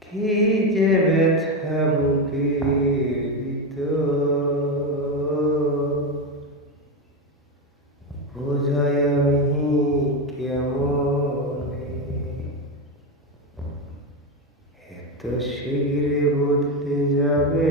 কি যে ব্যথা বুকের বোঝায় কেমনে? এত শীঘ্রে বদলে যাবে।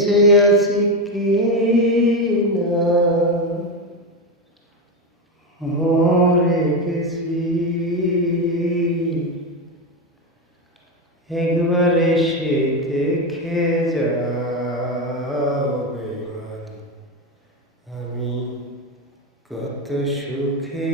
বেঁচে আছি কি না? মরে গেছি। একবার এসে দেখে বেমান আমি কত সুখে